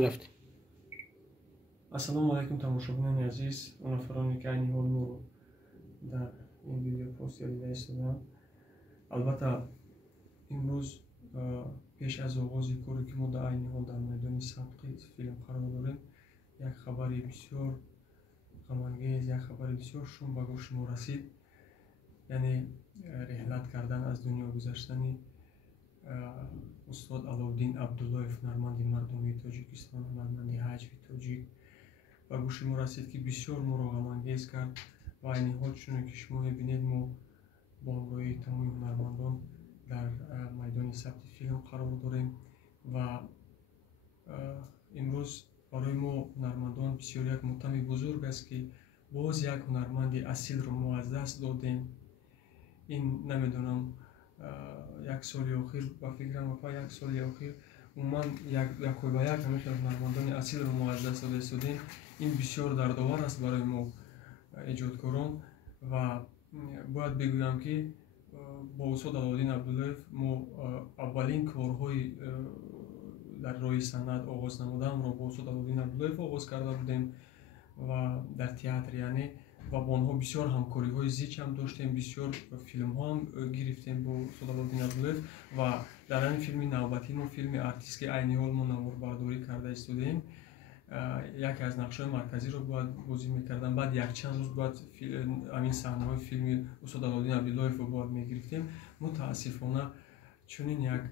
رفتیم. السلام علیکم تماشاگران عزیز و نفرانی که این حال ما در این ویدیو پست یا دیده ایستادن. البته امروز پیش از آغاز کاری که ما در این حال در میدان ثبت فیلم قرار داریم، یک خبری بسیار غم‌انگیز، یک خبری بسیار شوم به گوش ما رسید. یعنی رحلت کردن از دنیا گذشتن استاد علالدین عبداللهیف، هنرمند مردمی تاجیکستان، هنرمند حجوی تاجیک به گوش ما رسید که بسیار ما را غم‌انگیز کرد. و این حال چون که شما می‌بینید ما با همراهی تمام هنرمندان در میدان ثبت فیلم قرار داریم و امروز برای ما هنرمندان بسیار یک ماتم بزرگ است که باز یک هنرمند اصیل را ما از دست دادیم. این نمیدونم یک سال اخیر با فکرم یک سال اخیر عموما یک کوی به یک همیشه هنرمندان اصیل را ما از دست دادیم. این بسیار دردآور است برای ما ایجادکاران و باید بگویم که با استاد علالدین عبداللهیف ما اولین کارهای در راه صنعت آغاز نمودن را با استاد علالدین عبداللهیف آغاز کرده بودیم و در تئاتر یعنی و با آنها بسیار همکاری های زیچ هم داشتیم، بسیار فیلم ها هم گرفتیم با استاد علالدین عبداللهیف و در این فیلم نوبتی ما فیلم ارتیست که عینی حال ما نواربرداری کرده ایستادیم، یکی از نقش‌های مرکزی رو باید بازی می‌کردم. بعد یک چند روز بعد همین صحنه‌های فیلم استاد علالدین عبداللهیف رو باید می‌گرفتیم. متأسفانه چنین یک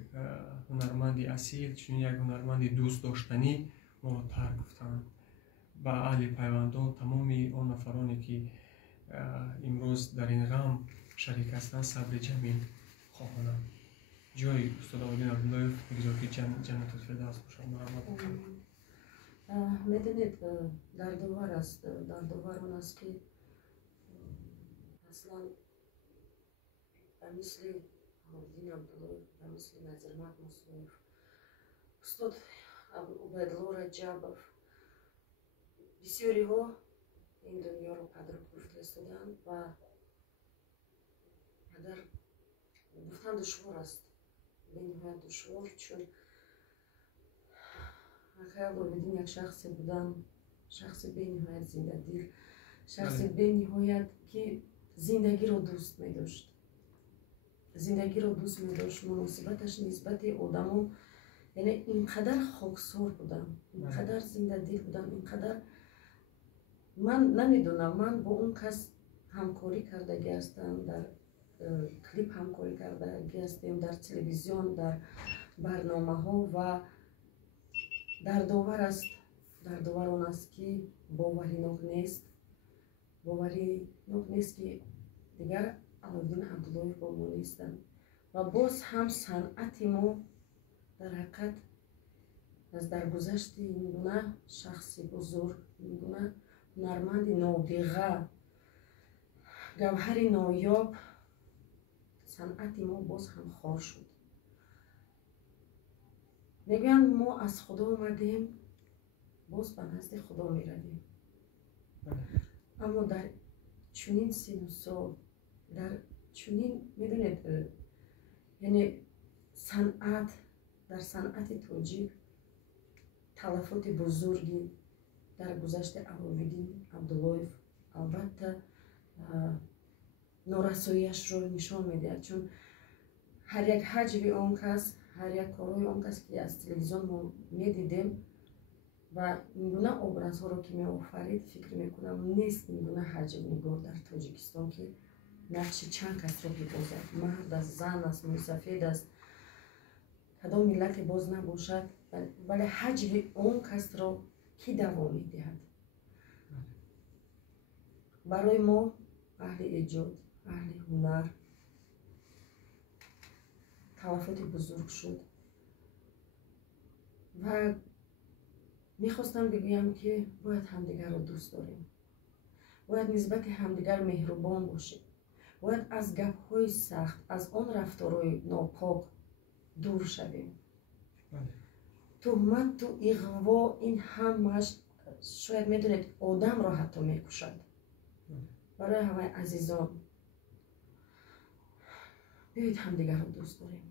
هنرمند اصیل، چنین یک هنرمند دوست داشتنی ما رو ترک گفتند. با اهل پیوندان، تمامی آن نفرانی که امروز در این غم شریک هستند، صبر جمیل خواهانم. جای استاد علالدین عبداللهیف بگذار که جنت الفردوس باشد. میدونید دردآور است، دردآور آن است که اصلا مثل علالدین عبداللهیف و مثل نظرمحمد مصطفی، استاد عبیدالله رجبов بسیاری ها این دنیا رو قدر فرستادند و قدر گفتن دشوار است، به نهایت دشوار، چون علالدین یک شخص بودن، شخص به نهایت زنده‌دل، شخص به نهایت که زندگی رو دوست می داشت، زندگی رو دوست می داشت. مناسبتش نسبت آدم‌ها یعنی اینقدر خاکسار بودن، اینقدر زنده‌دل بودن، اینقدر من نمیدونم، من با اون کس همکاری کرده هستم، در کلیپ همکاری کرده هستیم، در تلویزیون، در برنامه‌ها و دردآور است، دردآور آن است که باوریناک نیست، باوریناک نیست که دیگر علالدین عبداللهیف با ما نیستند و باز هم صنعت ما در حقیقت از درگذشت این گونه شخص بزرگ، این گونه هنرمند نابغه، گوهر نایاب، صنعت ما باز هم خوار شد. میگن ما از خدا اومدیم، باز به نزد خدا میرویم. اما در چنین سن و سال، در چنین میدونید یعنی صنعت، در صنعت تاجیک تلفات بزرگی در گذشت علالدین عبداللهیف البته نارساییش رو نشان میدهد، چون هر یک حجم آن کس، هر یک کارهای آن کس که از تلویزیون ما میدیدیم و این گونه ابرازها رو که می آفرید، فکر میکنم نیست این گونه حجم نگار در تاجیکستان که نقش چند کس رو ببازد، مرد است، زن است، موسفید است، کدام ملت باز نباشد، ولی حجم اون کس را کی دوام میدهد؟ برای ما اهل ایجاد، اهل هنر تلفات بزرگ شد و میخواستم بگویم که باید همدیگر رو دوست داریم، باید نسبت همدیگر مهربان باشیم، باید از گپ‌های سخت، از آن رفتارهای ناپاک دور شویم. تهمت و اغوا این همش شاید میدونید آدم را حتی میکشد. برای همه عزیزان بیایید همدیگر رو دوست داریم،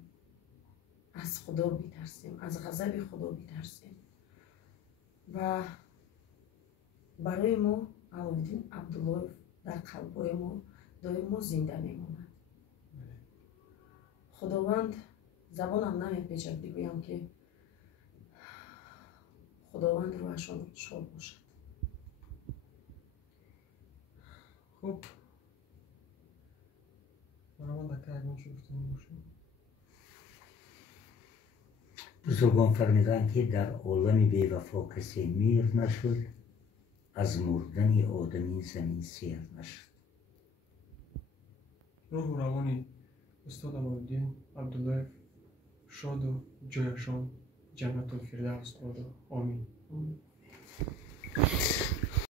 از خدا بیترسیم، از غضب خدا بیترسیم. و برای ما علایالدین عبداللهیف در قلب‌های ما دائما زنده میماند. خداوند زبانم نمیپیچد بگویم که خداوند روحشان شاد باشد. خب برای من دکه اگه میشه گفتنی باشه. بزرگان فرمیدن که در عالم بی‌وفا کسی میر نشد، از مردن آدمی زمین سیر نشد. روح و روانی استاد علایالدین عبداللهیف شاد و جایشان جنت الفردوس بادا. آمین.